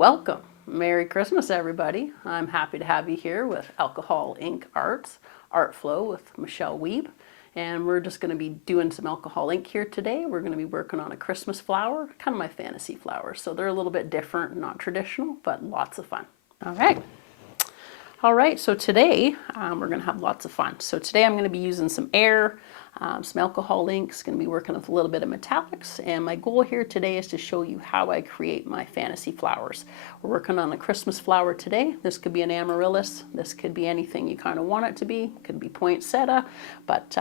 Welcome. Merry Christmas, everybody. I'm happy to have you here with Alcohol Ink Arts, Art Flow with Michelle Wiebe. And we're just going to be doing some alcohol ink here today. We're going to be working on a Christmas flower, kind of my fantasy flowers. So they're a little bit different, not traditional, but lots of fun. All right, so today we're going to have lots of fun. So today I'm going to be using some air, some alcohol inks, going to be working with a little bit of metallics, and my goal here today is to show you how I create my fantasy flowers. We're working on a Christmas flower today. This could be an amaryllis, this could be anything you kind of want it to be, it could be poinsettia, but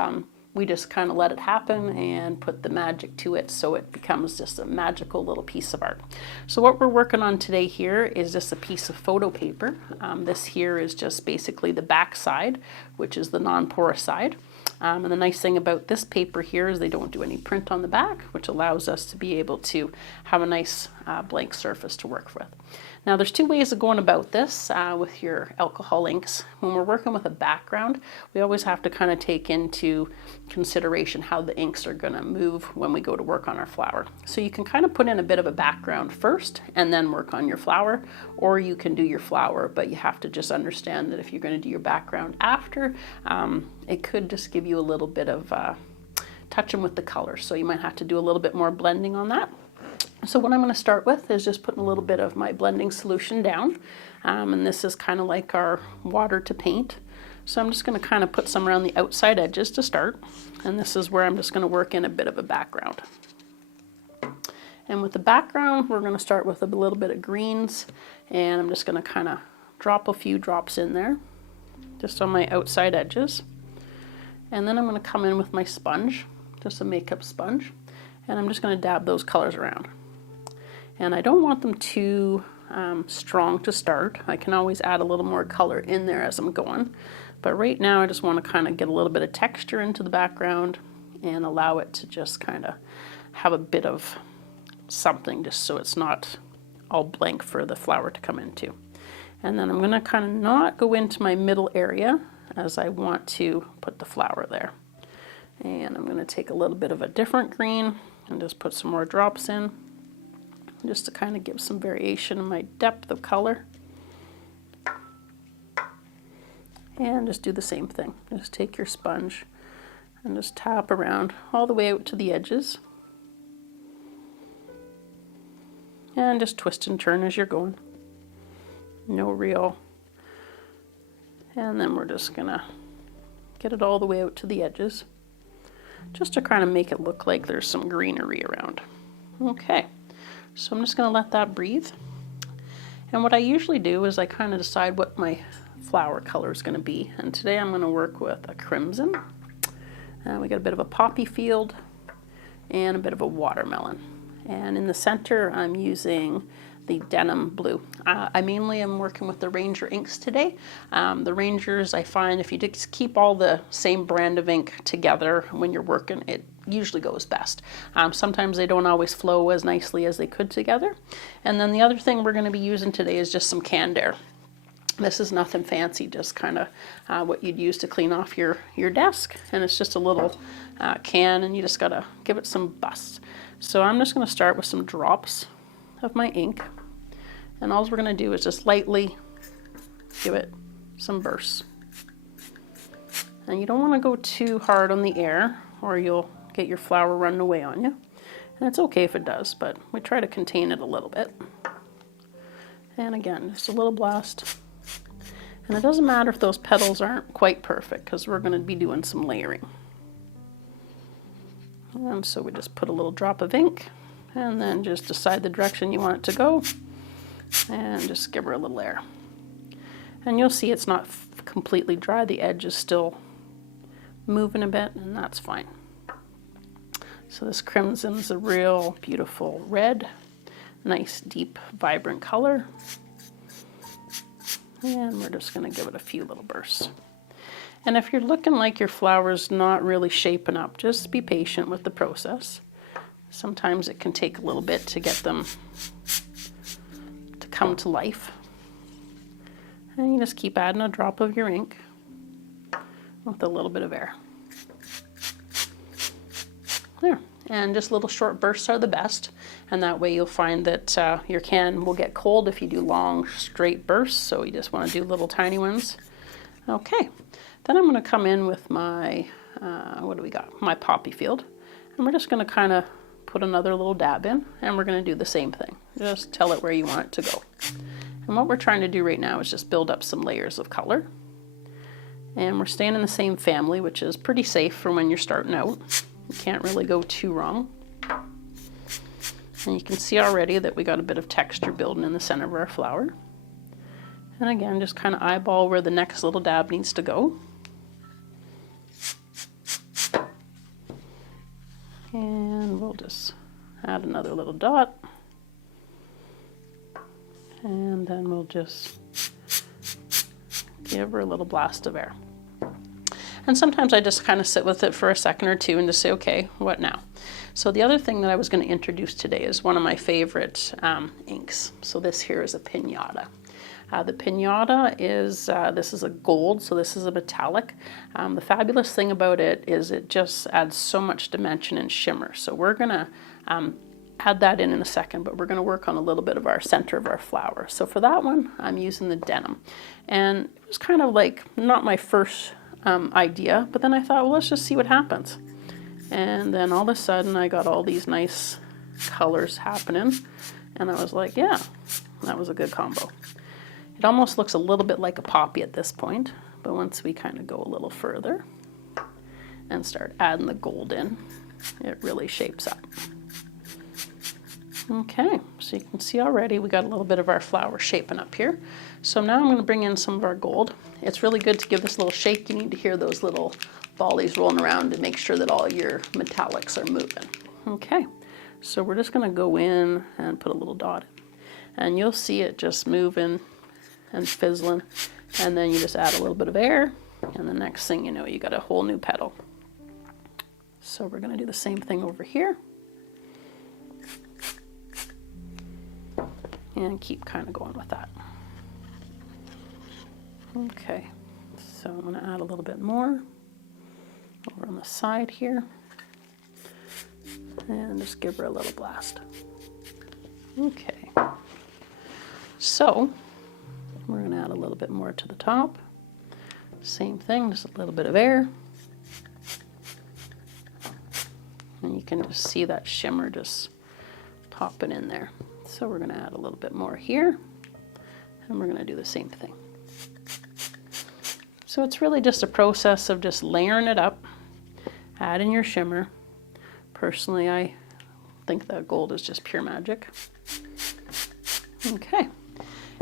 we just kind of let it happen and put the magic to it so it becomes just a magical little piece of art. So what we're working on today here is just a piece of photo paper. This here is just basically the back side, which is the non-porous side. And the nice thing about this paper here is they don't do any print on the back, which allows us to be able to have a nice blank surface to work with. Now there's two ways of going about this with your alcohol inks. When we're working with a background, we always have to kind of take into consideration how the inks are going to move when we go to work on our flower. So you can kind of put in a bit of a background first and then work on your flower, or you can do your flower, but you have to just understand that if you're going to do your background after, it could just give you a little bit of touching with the color. So you might have to do a little bit more blending on that. So what I'm going to start with is just putting a little bit of my blending solution down, and this is kind of like our water to paint. So I'm just going to kind of put some around the outside edges to start, and this is where I'm just going to work in a bit of a background. And with the background, we're going to start with a little bit of greens, and I'm just going to kind of drop a few drops in there, just on my outside edges. And then I'm going to come in with my sponge, just a makeup sponge, and I'm just going to dab those colors around. And I don't want them too strong to start. I can always add a little more color in there as I'm going. But right now I just want to kind of get a little bit of texture into the background and allow it to just kind of have a bit of something, just so it's not all blank for the flower to come into. And then I'm going to kind of not go into my middle area as I want to put the flower there. And I'm going to take a little bit of a different green and just put some more drops in, just to kind of give some variation in my depth of color. And just do the same thing. Just take your sponge and just tap around all the way out to the edges. And just twist and turn as you're going. No real. And then we're just gonna get it all the way out to the edges, just to kind of make it look like there's some greenery around. Okay. So I'm just going to let that breathe. And what I usually do is I kind of decide what my flower color is going to be. And today I'm going to work with a crimson. We got a bit of a poppy field and a bit of a watermelon. And in the center I'm using the denim blue. I mainly am working with the Ranger inks today. The Rangers, I find if you just keep all the same brand of ink together when you're working, it usually goes best. Sometimes they don't always flow as nicely as they could together. And then the other thing we're going to be using today is just some canned air. This is nothing fancy, just kind of what you'd use to clean off your desk. And it's just a little can, and you just got to give it some bust. So I'm just going to start with some drops of my ink. And all we're going to do is just lightly give it some bursts. And you don't want to go too hard on the air, or you'll get your flower running away on you. And it's okay if it does, but we try to contain it a little bit. And again, just a little blast. And it doesn't matter if those petals aren't quite perfect, because we're going to be doing some layering. And so we just put a little drop of ink, and then just decide the direction you want it to go, and just give her a little air. And you'll see it's not completely dry. The edge is still moving a bit, and that's fine. So this crimson is a real beautiful red, nice deep vibrant color. And we're just going to give it a few little bursts. And if you're looking like your flower's not really shaping up, just be patient with the process. Sometimes it can take a little bit to get them to come to life. And you just keep adding a drop of your ink with a little bit of air. There. And just little short bursts are the best, and that way you'll find that your can will get cold if you do long straight bursts, so you just want to do little tiny ones. Okay, then I'm going to come in with my, what do we got? My poppy field, and we're just going to kind of put another little dab in, and we're going to do the same thing. Just tell it where you want it to go. And what we're trying to do right now is just build up some layers of color. And we're staying in the same family, which is pretty safe for when you're starting out. You can't really go too wrong. And you can see already that we got a bit of texture building in the center of our flower. And again, just kind of eyeball where the next little dab needs to go. And we'll just add another little dot. And then we'll just give her a little blast of air. And sometimes I just kind of sit with it for a second or two and just say, okay, what now? So the other thing that I was going to introduce today is one of my favorite inks. So this here is a Pinata. The Pinata is, this is a gold, so this is a metallic. The fabulous thing about it is it just adds so much dimension and shimmer. So we're going to add that in a second, but we're going to work on a little bit of our center of our flower. So for that one, I'm using the denim. And it was kind of like not my first idea, but then I thought, well, let's just see what happens. And then all of a sudden I got all these nice colors happening, and I was like, yeah, that was a good combo. It almost looks a little bit like a poppy at this point, but once we kind of go a little further and start adding the gold in, it really shapes up. Okay, so you can see already we got a little bit of our flower shaping up here. So now I'm going to bring in some of our gold. It's really good to give this a little shake. You need to hear those little volleys rolling around to make sure that all your metallics are moving. Okay, so we're just going to go in and put a little dot in. And you'll see it just moving and fizzling. And then you just add a little bit of air, and the next thing you know, you got a whole new petal. So we're going to do the same thing over here. And keep kind of going with that. Okay, so I'm going to add a little bit more over on the side here, and just give her a little blast. Okay, so we're going to add a little bit more to the top. Same thing, just a little bit of air. And you can just see that shimmer just popping in there. So we're going to add a little bit more here, and we're going to do the same thing. So it's really just a process of just layering it up, adding your shimmer. Personally, I think that gold is just pure magic. Okay,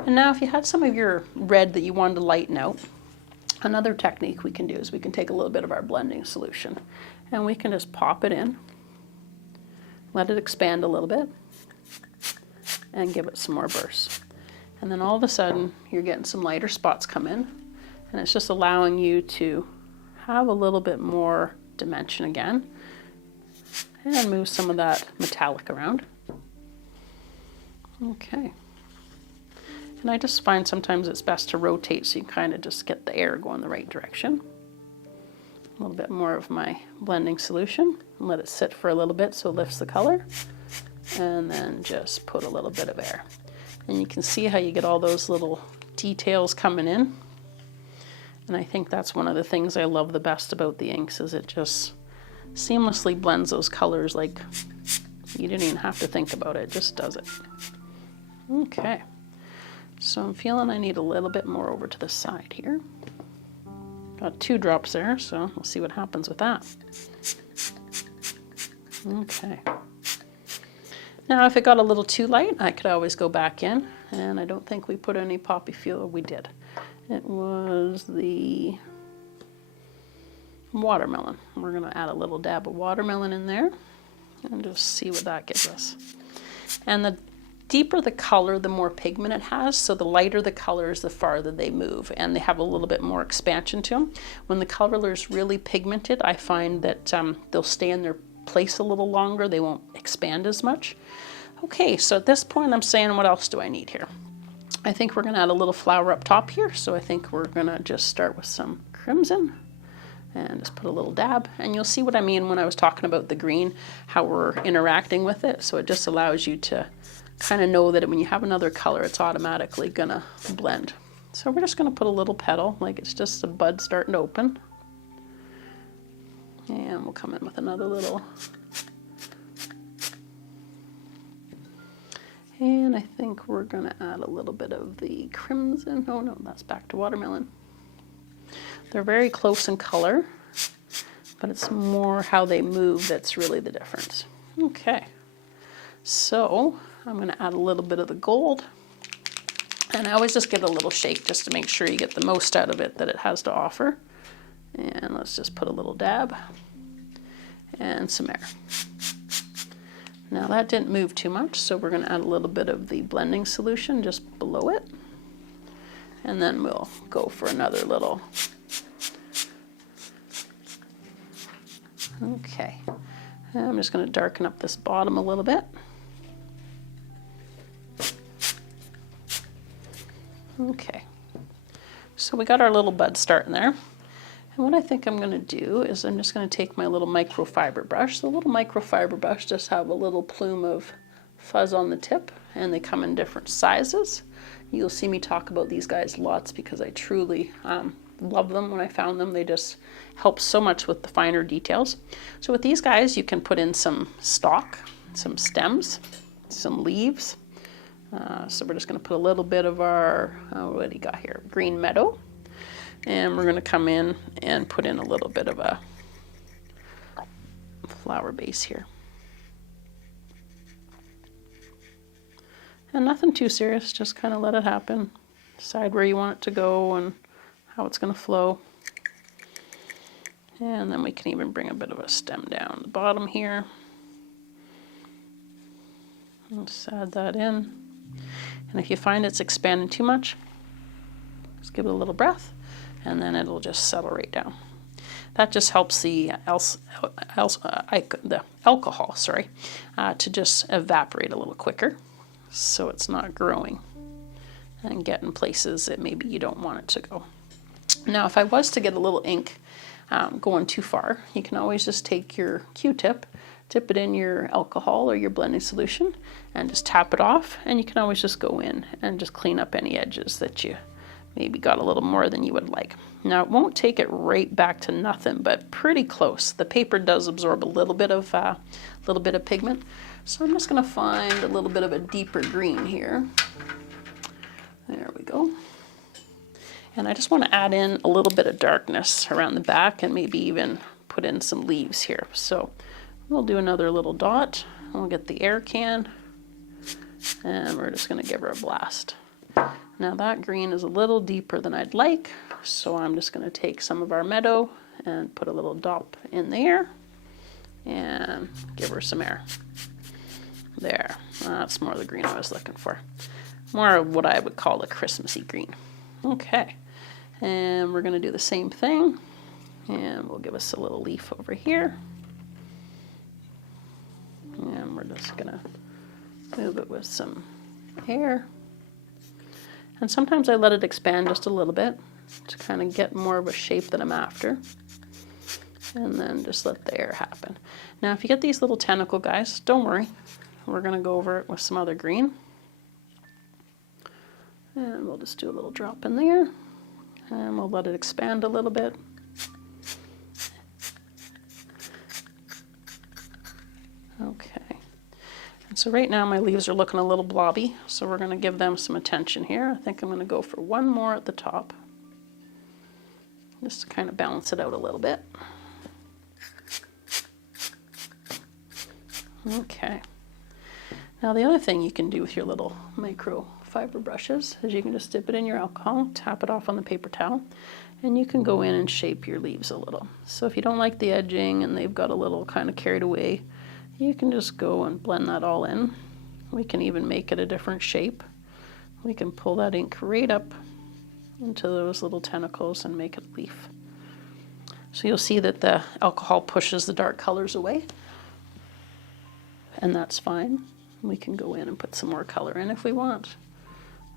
and now if you had some of your red that you wanted to lighten out, another technique we can do is we can take a little bit of our blending solution, and we can just pop it in, let it expand a little bit, and give it some more bursts. And then all of a sudden you're getting some lighter spots come in, and it's just allowing you to have a little bit more dimension again and move some of that metallic around. Okay, and I just find sometimes it's best to rotate so you kind of just get the air going the right direction. A little bit more of my blending solution and let it sit for a little bit so it lifts the color. And then just put a little bit of air. And you can see how you get all those little details coming in. And I think that's one of the things I love the best about the inks is it just seamlessly blends those colors like you didn't even have to think about it, it just does it. Okay, so I'm feeling I need a little bit more over to the side here. Got 2 drops there, so we'll see what happens with that. Okay. Now, if it got a little too light, I could always go back in, and I don't think we put any poppy field. We did. It was the watermelon. We're going to add a little dab of watermelon in there and just see what that gives us. And the deeper the color, the more pigment it has, so the lighter the colors, the farther they move, and they have a little bit more expansion to them. When the color is really pigmented, I find that they'll stay in their place a little longer, they won't expand as much. Okay, so at this point I'm saying, what else do I need here? I think we're going to add a little flower up top here, so I think we're going to just start with some crimson, and just put a little dab. And you'll see what I mean when I was talking about the green, how we're interacting with it. So it just allows you to kind of know that when you have another color, it's automatically gonna blend. So we're just gonna put a little petal, like it's just a bud starting to open. And we'll come in with another little. And I think we're gonna add a little bit of the crimson. Oh no, that's back to watermelon. They're very close in color, but it's more how they move that's really the difference. Okay, so I'm gonna add a little bit of the gold. And I always just give it a little shake just to make sure you get the most out of it that it has to offer. And let's just put a little dab and some air. Now that didn't move too much, so we're going to add a little bit of the blending solution just below it. And then we'll go for another little. Okay, and I'm just going to darken up this bottom a little bit. Okay, so we got our little bud starting there. And what I think I'm going to do is I'm just going to take my little microfiber brush. The little microfiber brush just have a little plume of fuzz on the tip, and they come in different sizes. You'll see me talk about these guys lots because I truly love them. When I found them, they just help so much with the finer details. So with these guys, you can put in some stalk, some stems, some leaves. So we're just going to put a little bit of our, what do you got here, green meadow. And we're going to come in and put in a little bit of a flower base here. And nothing too serious, just kind of let it happen. Decide where you want it to go and how it's going to flow. And then we can even bring a bit of a stem down the bottom here. Just add that in. And if you find it's expanding too much, just give it a little breath, and then it'll just settle right down. That just helps the alcohol, to just evaporate a little quicker, so it's not growing and get in places that maybe you don't want it to go. Now, if I was to get a little ink going too far, you can always just take your Q-tip, dip it in your alcohol or your blending solution, and just tap it off. And you can always just go in and just clean up any edges that you maybe got a little more than you would like. Now, it won't take it right back to nothing, but pretty close. The paper does absorb a little bit of pigment. So I'm just going to find a little bit of a deeper green here. There we go. And I just want to add in a little bit of darkness around the back and maybe even put in some leaves here. So we'll do another little dot. We'll get the air can, and we're just going to give her a blast. Now that green is a little deeper than I'd like, so I'm just going to take some of our meadow and put a little dot in there and give her some air. There, that's more the green I was looking for. More of what I would call a Christmassy green. Okay, and we're going to do the same thing, and we'll give us a little leaf over here. And we're just going to move it with some air. And sometimes I let it expand just a little bit to kind of get more of a shape that I'm after. And then just let the air happen. Now, if you get these little tentacle guys, don't worry. We're going to go over it with some other green. And we'll just do a little drop in there. And we'll let it expand a little bit. Okay. And so right now my leaves are looking a little blobby, so we're going to give them some attention here. I think I'm going to go for one more at the top, just to kind of balance it out a little bit. Okay. Now the other thing you can do with your little microfiber brushes is you can just dip it in your alcohol, tap it off on the paper towel, and you can go in and shape your leaves a little. So if you don't like the edging and they've got a little kind of carried away, you can just go and blend that all in. We can even make it a different shape. We can pull that ink right up into those little tentacles and make it a leaf. So you'll see that the alcohol pushes the dark colors away, and that's fine. We can go in and put some more color in if we want,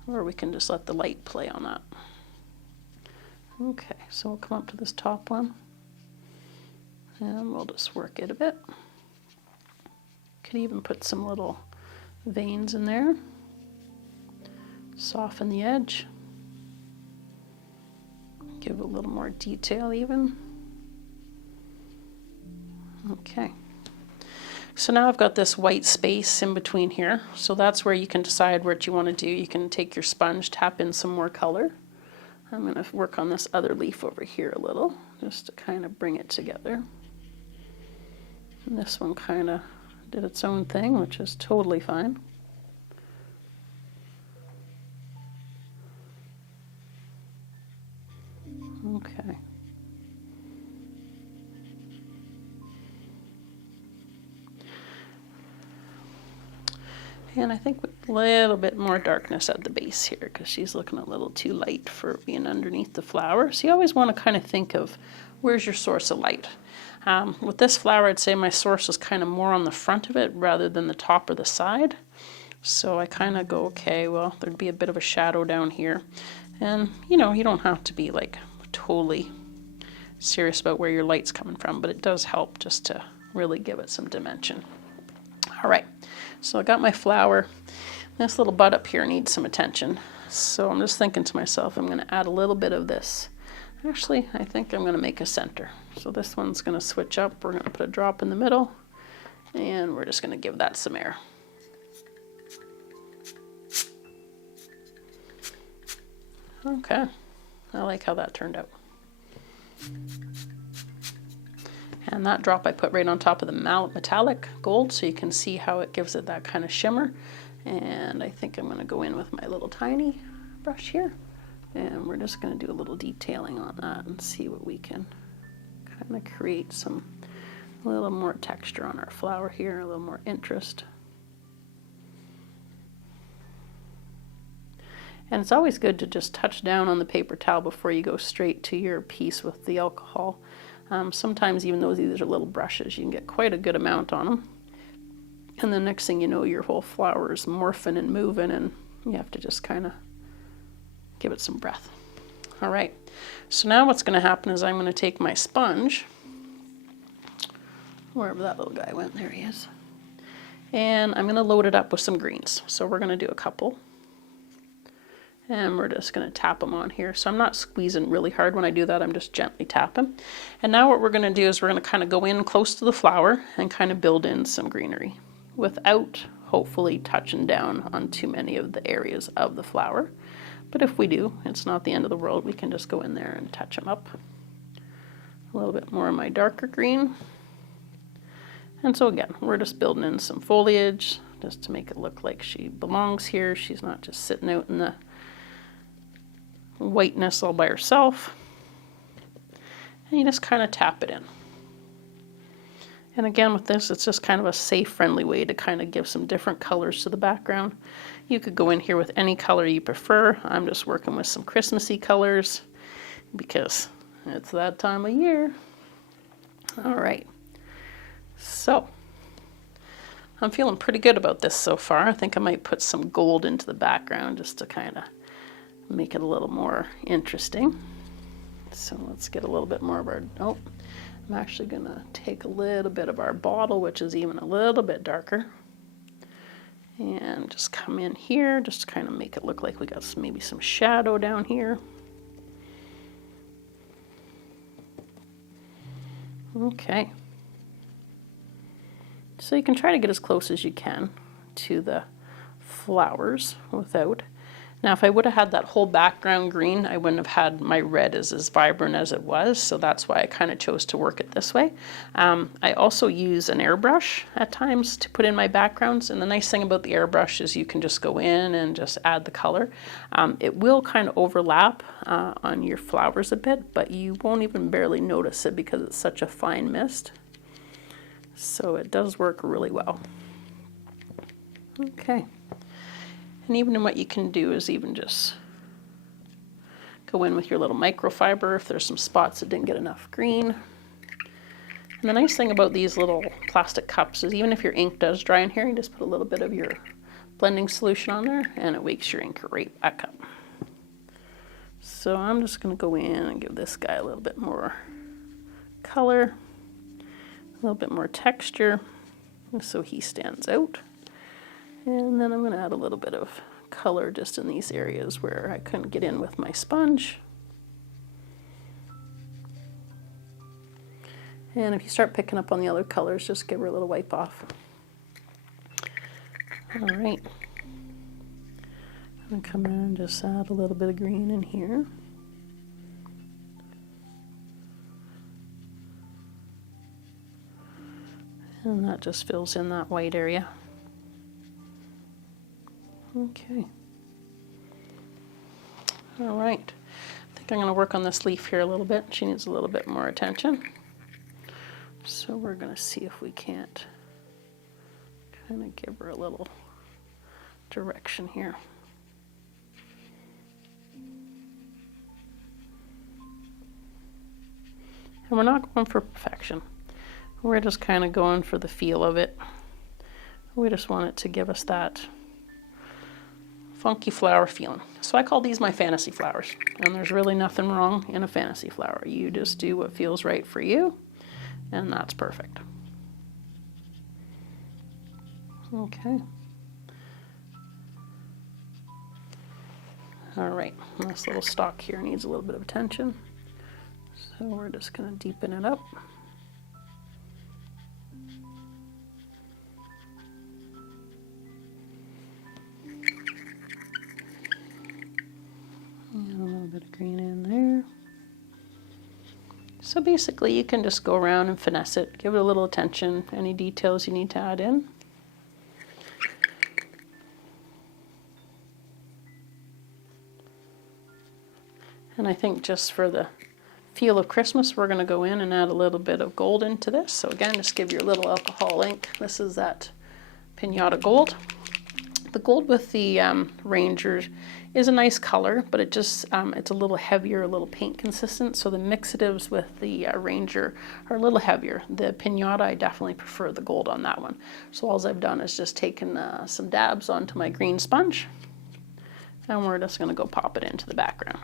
or we can just let the light play on that. Okay, so we'll come up to this top one. And we'll just work it a bit. Could even put some little veins in there. Soften the edge. Give it a little more detail even. Okay. So now I've got this white space in between here. So that's where you can decide what you want to do. You can take your sponge, tap in some more color. I'm going to work on this other leaf over here a little, just to kind of bring it together. And this one kind of did its own thing, which is totally fine. Okay. And I think a little bit more darkness at the base here because she's looking a little too light for being underneath the flower. So you always want to kind of think of where's your source of light. With this flower, I'd say my source is kind of more on the front of it rather than the top or the side. So I kind of go, okay, well, there'd be a bit of a shadow down here. And, you know, you don't have to be like totally serious about where your light's coming from, but it does help just to really give it some dimension. All right, so I got my flower. This little bud up here needs some attention. So I'm just thinking to myself, I'm gonna add a little bit of this. Actually, I think I'm gonna make a center. So this one's gonna switch up. We're gonna put a drop in the middle and we're just gonna give that some air. Okay, I like how that turned out. And that drop I put right on top of the metallic gold so you can see how it gives it that kind of shimmer. And I think I'm going to go in with my little tiny brush here. And we're just going to do a little detailing on that and see what we can kind of create a little more texture on our flower here, a little more interest. And it's always good to just touch down on the paper towel before you go straight to your piece with the alcohol. Sometimes even though these are little brushes, you can get quite a good amount on them. And the next thing you know, your whole flower is morphing and moving and you have to just kind of give it some breath. All right, so now what's going to happen is I'm going to take my sponge, wherever that little guy went, there he is, and I'm going to load it up with some greens. So we're going to do a couple. And we're just going to tap them on here. So I'm not squeezing really hard when I do that. I'm just gently tapping. And now what we're going to do is we're going to kind of go in close to the flower and kind of build in some greenery without hopefully touching down on too many of the areas of the flower. But if we do, it's not the end of the world. We can just go in there and touch them up. A little bit more of my darker green. And so again, we're just building in some foliage just to make it look like she belongs here. She's not just sitting out in the whiteness all by herself. And you just kind of tap it in. And again with this, it's just kind of a safe, friendly way to kind of give some different colors to the background. You could go in here with any color you prefer. I'm just working with some Christmassy colors because it's that time of year. All right, so I'm feeling pretty good about this so far. I think I might put some gold into the background just to kind of make it a little more interesting. So let's get a little bit more of our, oh, I'm actually gonna take a little bit of our bottle, which is even a little bit darker, and just come in here, just to kind of make it look like we got maybe some shadow down here. Okay. So you can try to get as close as you can to the flowers without. Now, if I would have had that whole background green, I wouldn't have had my red as vibrant as it was, so that's why I kind of chose to work it this way. I also use an airbrush at times to put in my backgrounds, and the nice thing about the airbrush is you can just go in and just add the color. It will kind of overlap on your flowers a bit, but you won't even barely notice it because it's such a fine mist. So it does work really well. Okay. And even what you can do is even just go in with your little microfiber if there's some spots that didn't get enough green. And the nice thing about these little plastic cups is even if your ink does dry in here, you just put a little bit of your blending solution on there and it wakes your ink right back up. So I'm just going to go in and give this guy a little bit more color. little bit more texture so he stands out. And then I'm going to add a little bit of color just in these areas where I couldn't get in with my sponge. And if you start picking up on the other colors, just give her a little wipe off. All right. I'm going to come in and just add a little bit of green in here. And that just fills in that white area. Okay. All right. I think I'm going to work on this leaf here a little bit. She needs a little bit more attention. So we're going to see if we can't kind of give her a little direction here. And we're not going for perfection. We're just kind of going for the feel of it. We just want it to give us that funky flower feeling. So I call these my fantasy flowers. And there's really nothing wrong in a fantasy flower. You just do what feels right for you. And that's perfect. Okay. All right, this little stalk here needs a little bit of attention. So we're just going to deepen it up. And a little bit of green in there. So basically you can just go around and finesse it, give it a little attention, any details you need to add in. And I think just for the feel of Christmas, we're going to go in and add a little bit of gold into this. So again, just give your little alcohol ink. This is that Pinata Gold. The gold with the Rangers is a nice color, but it just it's a little heavier, a little paint consistent. So the mixatives with the Ranger are a little heavier. The Pinata, I definitely prefer the gold on that one. So all I've done is just taken some dabs onto my green sponge, and we're just going to go pop it into the background.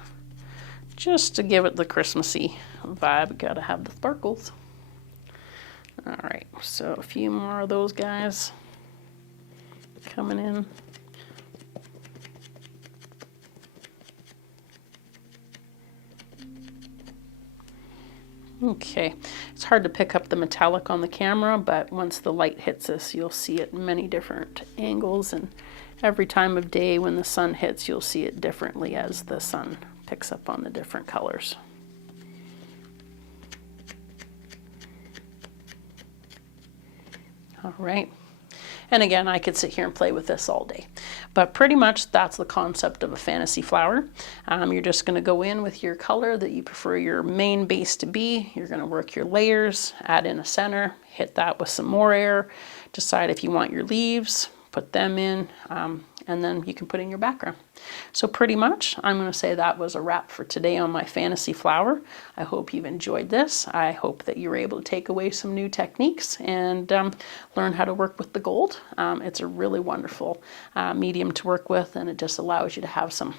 Just to give it the Christmassy vibe, gotta have the sparkles. All right, so a few more of those guys coming in. Okay, it's hard to pick up the metallic on the camera, but once the light hits us, you'll see it in many different angles, and every time of day when the sun hits, you'll see it differently as the sun picks up on the different colors. All right. And again, I could sit here and play with this all day. But pretty much that's the concept of a fantasy flower. You're just going to go in with your color that you prefer your main base to be. You're going to work your layers, add in a center, hit that with some more air, decide if you want your leaves, put them in, and then you can put in your background. So pretty much, I'm going to say that was a wrap for today on my fantasy flower. I hope you've enjoyed this. I hope that you were able to take away some new techniques and learn how to work with the gold. It's a really wonderful medium to work with, and it just allows you to have some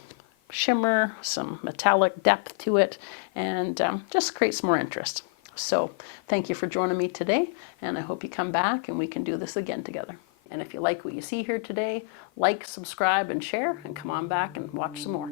shimmer, some metallic depth to it, and just creates more interest. So thank you for joining me today, and I hope you come back and we can do this again together. And if you like what you see here today, like, subscribe, and share, and come on back and watch some more.